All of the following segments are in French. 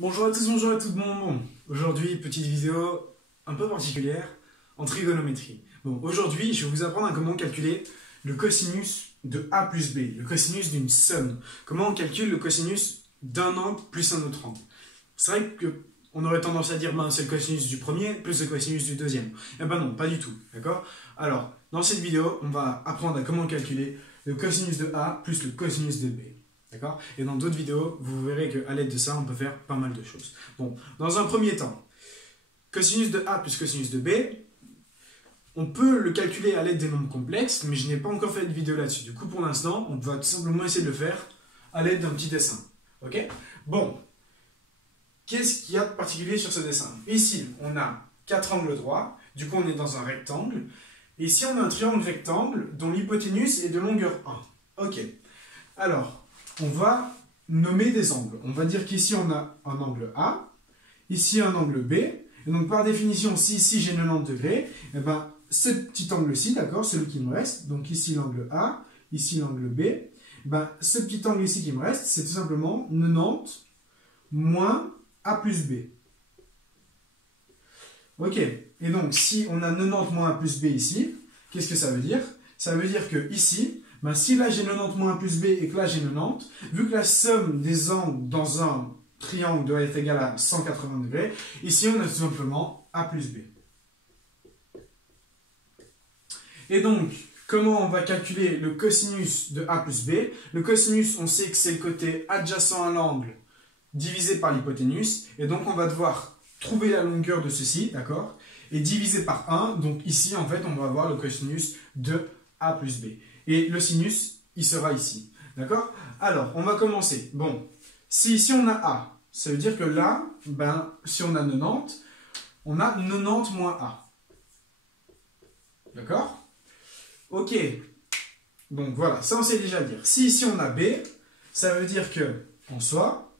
Bonjour à tous, bonjour à tout le monde. Bon, aujourd'hui, petite vidéo un peu particulière en trigonométrie. Bon, aujourd'hui, je vais vous apprendre à comment calculer le cosinus de A plus B, le cosinus d'une somme. Comment on calcule le cosinus d'un angle plus un autre angle. C'est vrai qu'on aurait tendance à dire ben, c'est le cosinus du premier plus le cosinus du deuxième. Eh ben non, pas du tout, d'accord? Alors, dans cette vidéo, on va apprendre à comment calculer le cosinus de A plus le cosinus de B. D'accord? Et dans d'autres vidéos, vous verrez qu'à l'aide de ça, on peut faire pas mal de choses. Bon, dans un premier temps, cosinus de A plus cosinus de B, on peut le calculer à l'aide des nombres complexes, mais je n'ai pas encore fait de vidéo là-dessus. Du coup, pour l'instant, on va tout simplement essayer de le faire à l'aide d'un petit dessin. Ok? Bon, qu'est-ce qu'il y a de particulier sur ce dessin? Ici, on a 4 angles droits, du coup on est dans un rectangle. Et ici, on a un triangle rectangle dont l'hypoténuse est de longueur 1. Ok, alors, on va nommer des angles. On va dire qu'ici on a un angle A, ici un angle B, et donc par définition, si ici j'ai 90 degrés, et ben, ce petit angle-ci, d'accord, celui qui me reste, donc ici l'angle A, ici l'angle B, ben, ce petit angle ici qui me reste, c'est tout simplement 90 moins A plus B. Ok, et donc si on a 90 moins A plus B ici, qu'est-ce que ça veut dire? Ça veut dire que ici, ben, si là j'ai 90 moins 1 plus B et que là j'ai 90, vu que la somme des angles dans un triangle doit être égale à 180 degrés, ici on a tout simplement A plus B. Et donc, comment on va calculer le cosinus de A plus B? Le cosinus, on sait que c'est le côté adjacent à l'angle divisé par l'hypoténuse, et donc on va devoir trouver la longueur de ceci, d'accord? Et diviser par 1, donc ici en fait on va avoir le cosinus de A plus B. Et le sinus, il sera ici. D'accord? Alors, on va commencer. Bon, si ici on a A, ça veut dire que là, ben, si on a 90, on a 90 moins A. D'accord? Ok. Donc voilà, ça on sait déjà dire. Si ici on a B, ça veut dire que, en soi,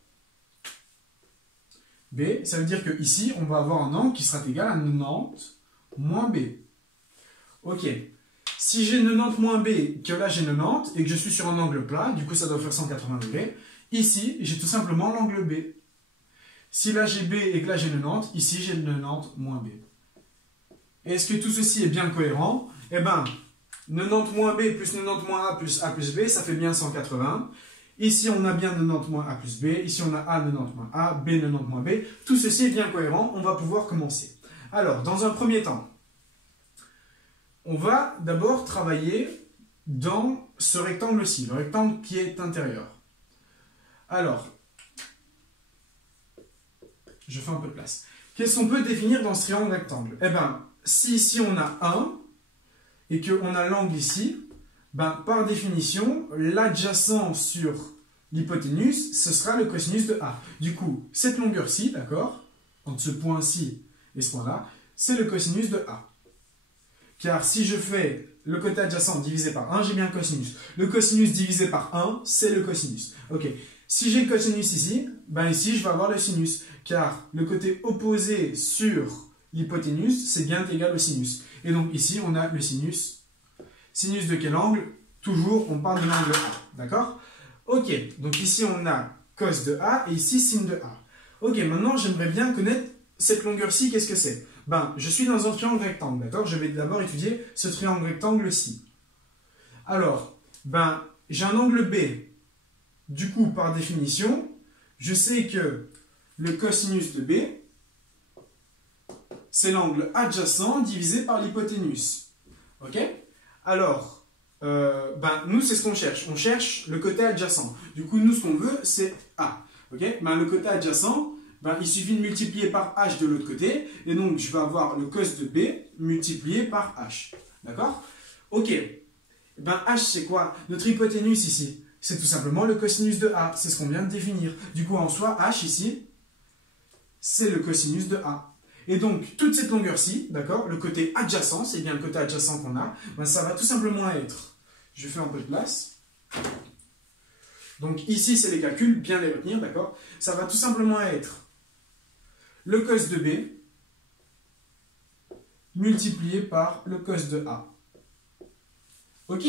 B, ça veut dire que ici on va avoir un angle qui sera égal à 90 moins B. Ok. Si j'ai 90 moins B, que là j'ai 90, et que je suis sur un angle plat, du coup ça doit faire 180 degrés, ici j'ai tout simplement l'angle B. Si là j'ai B et que là j'ai 90, ici j'ai 90 moins B. Est-ce que tout ceci est bien cohérent? Eh bien, 90 moins B plus 90 moins A plus B, ça fait bien 180. Ici on a bien 90 moins A plus B, ici on a A 90 moins A, B 90 moins B. Tout ceci est bien cohérent, on va pouvoir commencer. Alors, dans un premier temps, on va d'abord travailler dans ce rectangle-ci, le rectangle qui est intérieur. Alors, je fais un peu de place. Qu'est-ce qu'on peut définir dans ce triangle rectangle? Eh bien, si ici on a 1 et qu'on a l'angle ici, ben, par définition, l'adjacent sur l'hypoténuse, ce sera le cosinus de A. Du coup, cette longueur-ci, d'accord, entre ce point-ci et ce point-là, c'est le cosinus de A. Car si je fais le côté adjacent divisé par 1, j'ai bien le cosinus. Le cosinus divisé par 1, c'est le cosinus. Ok. Si j'ai le cosinus ici, ben ici je vais avoir le sinus. Car le côté opposé sur l'hypoténuse, c'est bien égal au sinus. Et donc ici, on a le sinus. Sinus de quel angle? Toujours, on parle de l'angle A. D'accord? Ok. Donc ici, on a cos de A et ici, sin de A. Ok, maintenant, j'aimerais bien connaître cette longueur-ci, qu'est-ce que c'est? Ben, je suis dans un triangle rectangle, d'accord? Je vais d'abord étudier ce triangle rectangle-ci. Alors, ben, j'ai un angle B. Du coup, par définition, je sais que le cosinus de B, c'est l'angle adjacent divisé par l'hypoténuse. Ok? Alors, ben, nous, c'est ce qu'on cherche. On cherche le côté adjacent. Du coup, nous, ce qu'on veut, c'est A. Ok? Ben, le côté adjacent, ben, il suffit de multiplier par h de l'autre côté, et donc je vais avoir le cos de B multiplié par h. D'accord? Ok. Ben, h, c'est quoi? Notre hypoténuse ici, c'est tout simplement le cosinus de A. C'est ce qu'on vient de définir. Du coup, en soi, h ici, c'est le cosinus de A. Et donc, toute cette longueur-ci, d'accord, le côté adjacent, c'est bien le côté adjacent qu'on a, ben, ça va tout simplement être, je fais un peu de place. Donc ici, c'est les calculs, bien les retenir, d'accord? Ça va tout simplement être le cos de B multiplié par le cos de A. Ok,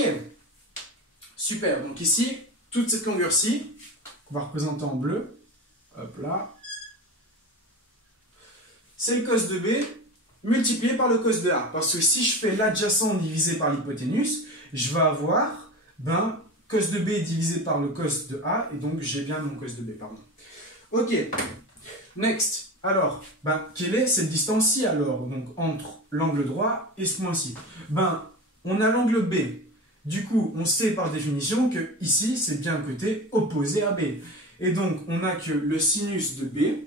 super. Donc ici, toute cette longueur-ci, qu'on va représenter en bleu, hop là, c'est le cos de B multiplié par le cos de A. Parce que si je fais l'adjacent divisé par l'hypoténuse, je vais avoir cos de B divisé par le cos de A, et donc j'ai bien mon cos de B, pardon. Ok, next. Alors, quelle est cette distance-ci alors, donc entre l'angle droit et ce point-ci? On a l'angle B. Du coup, on sait par définition que ici, c'est bien le côté opposé à B. Et donc, on a que le sinus de B,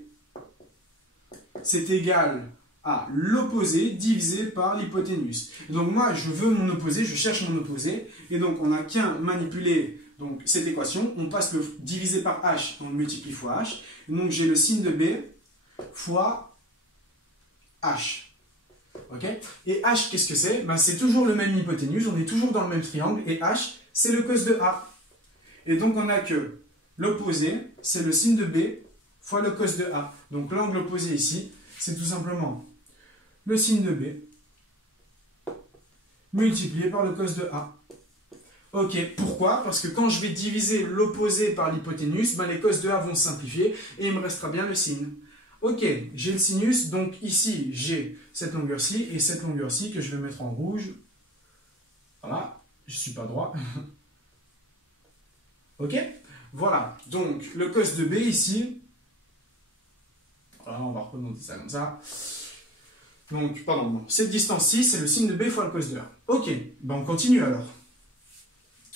c'est égal à l'opposé divisé par l'hypoténuse. Donc moi, je veux mon opposé, je cherche mon opposé. Et donc, on n'a qu'à manipuler donc, cette équation. On passe le divisé par h, on le multiplie fois h. Et donc, j'ai le sin de B fois h. Okay. Et h, qu'est-ce que c'est? C'est toujours le même hypoténuse, on est toujours dans le même triangle. Et h, c'est le cos de A. Et donc, on n'a que l'opposé, c'est le sin de B fois le cos de A. Donc, l'angle opposé ici, c'est tout simplement le sin de B multiplié par le cos de A. Ok, pourquoi? Parce que quand je vais diviser l'opposé par l'hypoténuse, les cos de A vont se simplifier et il me restera bien le sin. Ok, j'ai le sinus, donc ici j'ai cette longueur-ci et cette longueur-ci que je vais mettre en rouge. Voilà, je ne suis pas droit. Ok, voilà, donc le cos de B ici, voilà, on va représenter ça comme ça. Donc, pardon, cette distance-ci, c'est le sin de B fois le cos de A. Ok, on continue alors.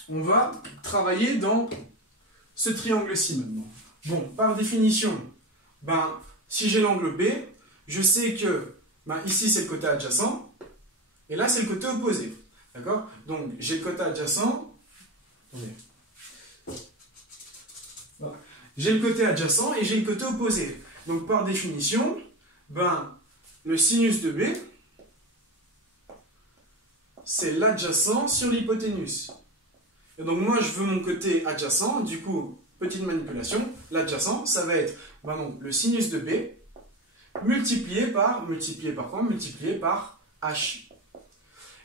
On va travailler dans ce triangle-ci maintenant. Bon, par définition, si j'ai l'angle B, je sais que ici c'est le côté adjacent, et là c'est le côté opposé. D'accord? Donc j'ai le côté adjacent. Voilà. J'ai le côté adjacent et j'ai le côté opposé. Donc par définition, le sinus de B, c'est l'adjacent sur l'hypoténuse. Et donc moi je veux mon côté adjacent, du coup, petite manipulation, l'adjacent, ça va être le sinus de B multiplié par quoi? Multiplié par H.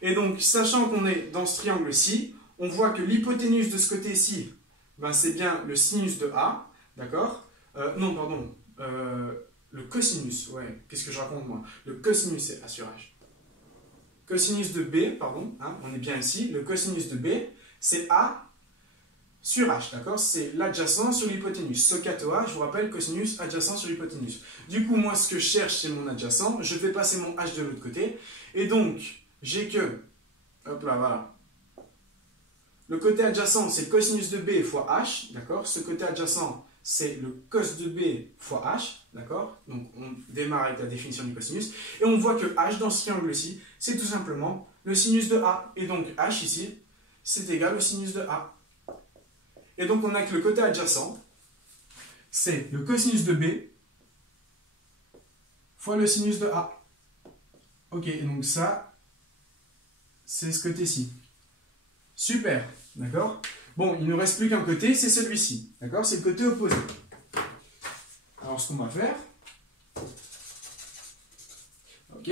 Et donc, sachant qu'on est dans ce triangle-ci, on voit que l'hypoténuse de ce côté-ci, c'est bien le sinus de A, d'accord? Non, pardon, le cosinus, ouais, qu'est-ce que je raconte moi? Le cosinus, c'est A sur H. Cosinus de B, pardon, on est bien ici, le cosinus de B, c'est A sur H, d'accord? C'est l'adjacent sur l'hypoténuse. Socato A, je vous rappelle, cosinus adjacent sur l'hypoténuse. Du coup, moi, ce que je cherche, c'est mon adjacent. Je vais passer mon H de l'autre côté. Et donc, j'ai que, hop là, voilà. Le côté adjacent, c'est le cosinus de B fois H, d'accord? Ce côté adjacent, c'est le cos de B fois H, d'accord? Donc, on démarre avec la définition du cosinus. Et on voit que H, dans ce triangle-ci, c'est tout simplement le sinus de A. Et donc, H, ici, c'est égal au sinus de A. Et donc, on a que le côté adjacent, c'est le cosinus de B fois le sinus de A. Ok, et donc ça, c'est ce côté-ci. Super, d'accord? Bon, il ne nous reste plus qu'un côté, c'est celui-ci, d'accord? C'est le côté opposé. Alors, ce qu'on va faire, ok?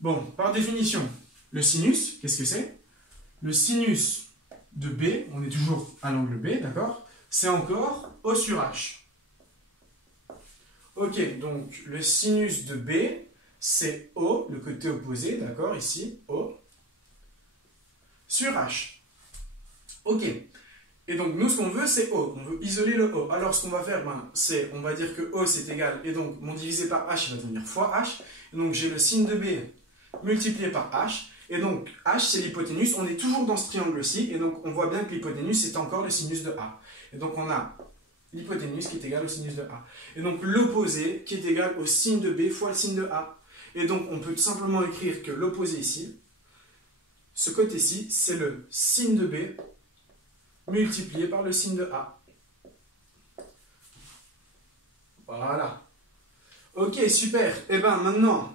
Bon, par définition, le sinus, qu'est-ce que c'est? Le sinus de B, on est toujours à l'angle B, d'accord? C'est encore O sur H. Ok, donc le sinus de B, c'est O, le côté opposé, d'accord? Ici, O, sur H. Ok. Et donc, nous, ce qu'on veut, c'est O. On veut isoler le O. Alors, ce qu'on va faire, c'est, on va dire que O, c'est égal. Et donc, mon divisé par H, il va devenir fois H. Et donc, j'ai le sin de B multiplié par H. Et donc, H, c'est l'hypoténuse. On est toujours dans ce triangle-ci. Et donc, on voit bien que l'hypoténuse, c'est encore le sinus de A. Et donc, on a l'hypoténuse qui est égale au sinus de A. Et donc, l'opposé qui est égal au sin de B fois le sin de A. Et donc, on peut tout simplement écrire que l'opposé ici, ce côté-ci, c'est le sin de B multiplié par le sin de A. Voilà. Ok, super. Et bien, maintenant...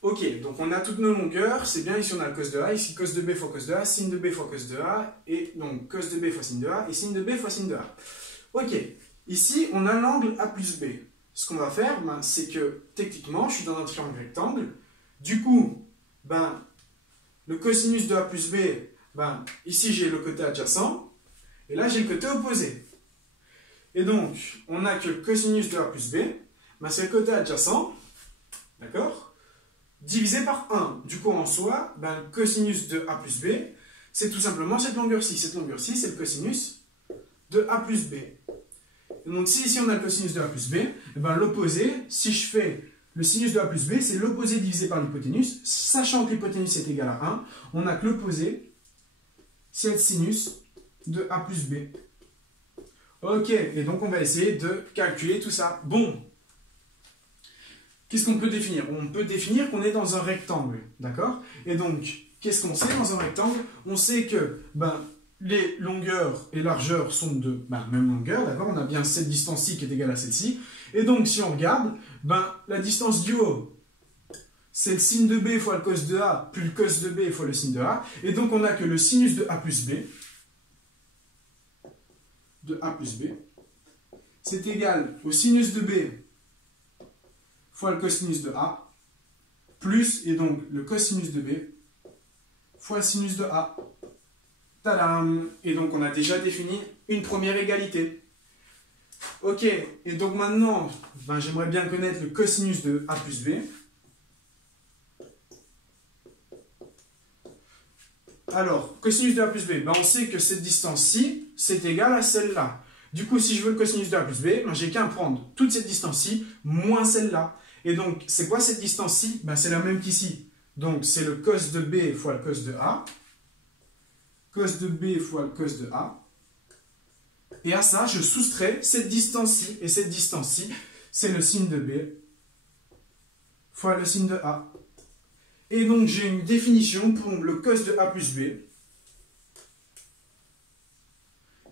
Ok, donc on a toutes nos longueurs, c'est bien, ici on a le cos de A, ici cos de B fois cos de A, sin de B fois cos de A, et donc cos de B fois sin de A, et sin de B fois sin de A. Ok, ici on a l'angle A plus B. Ce qu'on va faire, c'est que techniquement, je suis dans un triangle rectangle, du coup, le cosinus de A plus B, ici j'ai le côté adjacent, et là j'ai le côté opposé. Et donc, on a que le cosinus de A plus B, ben, c'est le côté adjacent, d'accord, divisé par 1. Du coup, en soi, ben, le cosinus de a plus b, c'est tout simplement cette longueur-ci. Cette longueur-ci, c'est le cosinus de a plus b. Et donc, si ici on a le cosinus de a plus b, eh ben, l'opposé, si je fais le sinus de a plus b, c'est l'opposé divisé par l'hypoténuse. Sachant que l'hypoténuse est égale à 1, on n'a que l'opposé, c'est le sinus de a plus b. Ok, et donc on va essayer de calculer tout ça. Bon, qu'est-ce qu'on peut définir? On peut définir qu'on est dans un rectangle, d'accord? Et donc, qu'est-ce qu'on sait dans un rectangle? On sait que ben, les longueurs et largeurs sont de même longueur, d'accord? On a bien cette distance-ci qui est égale à celle-ci. Et donc, si on regarde, ben, la distance du haut, c'est le sin de b fois le cos de a, plus le cos de b fois le sin de a. Et donc, on n'a que le sinus de a plus b, c'est égal au sinus de b fois le cosinus de a, plus, et donc, le cosinus de b fois le sinus de a. Tadam! Et donc, on a déjà défini une première égalité. Ok, et donc maintenant, ben, j'aimerais bien connaître le cosinus de a plus b. Alors, cosinus de a plus b, ben, on sait que cette distance-ci, c'est égal à celle-là. Du coup, si je veux le cosinus de a plus b, ben, j'ai qu'à prendre toute cette distance-ci moins celle-là. Et donc, c'est quoi cette distance-ci? Ben, c'est la même qu'ici. Donc, c'est le cos de b fois le cos de a. Cos de b fois le cos de a. Et à ça, je soustrais cette distance-ci. Et cette distance-ci, c'est le sin de b fois le sin de a. Et donc, j'ai une définition pour le cos de a plus b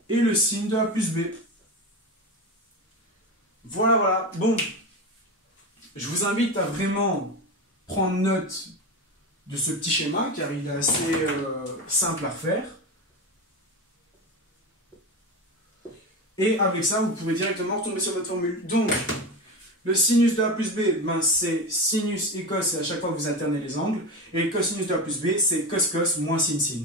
et le sin de a plus b. Voilà, voilà. Bon, je vous invite à vraiment prendre note de ce petit schéma, car il est assez simple à refaire. Et avec ça, vous pouvez directement retomber sur votre formule. Donc, le sinus de a plus b, ben, c'est sinus et cos, c'est à chaque fois que vous alternez les angles. Et le cosinus de a plus b, c'est cos cos moins sin sin.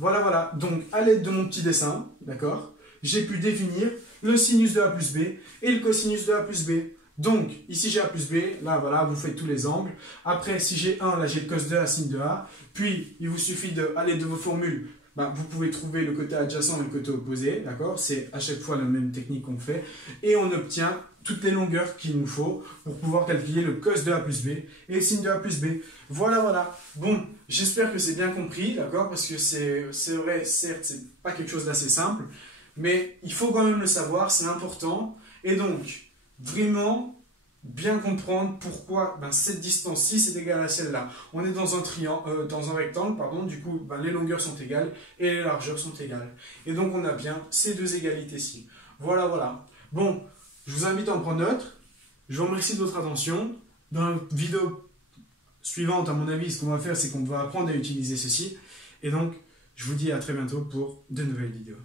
Voilà, voilà. Donc, à l'aide de mon petit dessin, d'accord, j'ai pu définir le sinus de a plus b et le cosinus de a plus b. Donc, ici j'ai a plus b, là, voilà, vous faites tous les angles. Après, si j'ai 1, là, j'ai le cos de a, sin de a. Puis, il vous suffit de, à l'aide de vos formules, ben, vous pouvez trouver le côté adjacent et le côté opposé, d'accord? C'est à chaque fois la même technique qu'on fait. Et on obtient toutes les longueurs qu'il nous faut pour pouvoir calculer le cos de a plus b et le sin de a plus b. Voilà, voilà. Bon, j'espère que c'est bien compris, d'accord? Parce que c'est vrai, certes, c'est pas quelque chose d'assez simple, mais il faut quand même le savoir, c'est important. Et donc, vraiment bien comprendre pourquoi ben, cette distance-ci c'est égal à celle-là. On est dans un triangle, dans un rectangle, pardon, du coup ben, les longueurs sont égales et les largeurs sont égales. Et donc on a bien ces deux égalités-ci. Voilà, voilà. Bon, je vous invite à en prendre note. Je vous remercie de votre attention. Dans la vidéo suivante, à mon avis, ce qu'on va faire, c'est qu'on va apprendre à utiliser ceci. Et donc, je vous dis à très bientôt pour de nouvelles vidéos.